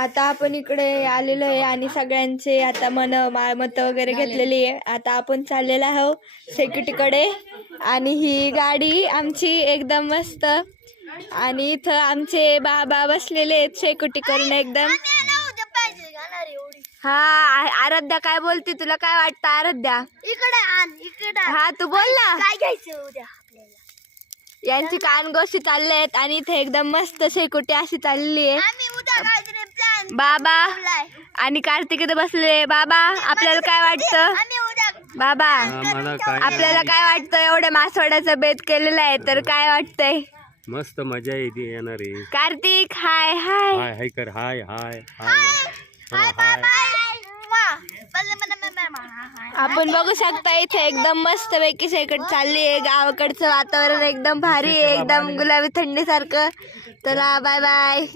आता आपण इकडे आलेलो आहे आणि सगळ्यांचे आता मतं वगैरे घेतलेली आहे. आता आपण चाललेलो आहोत सेक्युरिटीकडे आणि ही गाडी आमची एकदम मस्त आणि इथं आमचे बाबा बसलेले आहेत सेक्युरिटी करून एकदम. हा आराध्या काय बोलते, तुला काय वाटतं आराध्या? इकडे हा तू बोल ना. काय घ्यायचं उद्या आपल्याला? यांची कान गोष्टी चालले आहेत आणि इथे एकदम मस्त सेक्युरिटी अशी चाललेली आहे. आम्ही उद्या काहीतरी प्लॅन बाबा आणि कार्तिक इथे बसले. बाबा आपल्याला काय वाटतं? आम्ही उद्या बाबा आम्हाला काय आपल्याला काय वाटतं? एवढ्या मासवड्याचा बेत केलेला आहे तर काय वाटतंय? मस्त मजा येते येणार आहे. कार्तिक हाय हाय. हाय हाय कर हाय हाय हाय बाय बाय आपण बघू शकता इथे एकदम मस्त पैकी सेकंड चालली आहे. गावाकडचं वातावरण एकदम भारी आहे, एकदम गुलाबी थंडी सारखं. चला बाय बाय.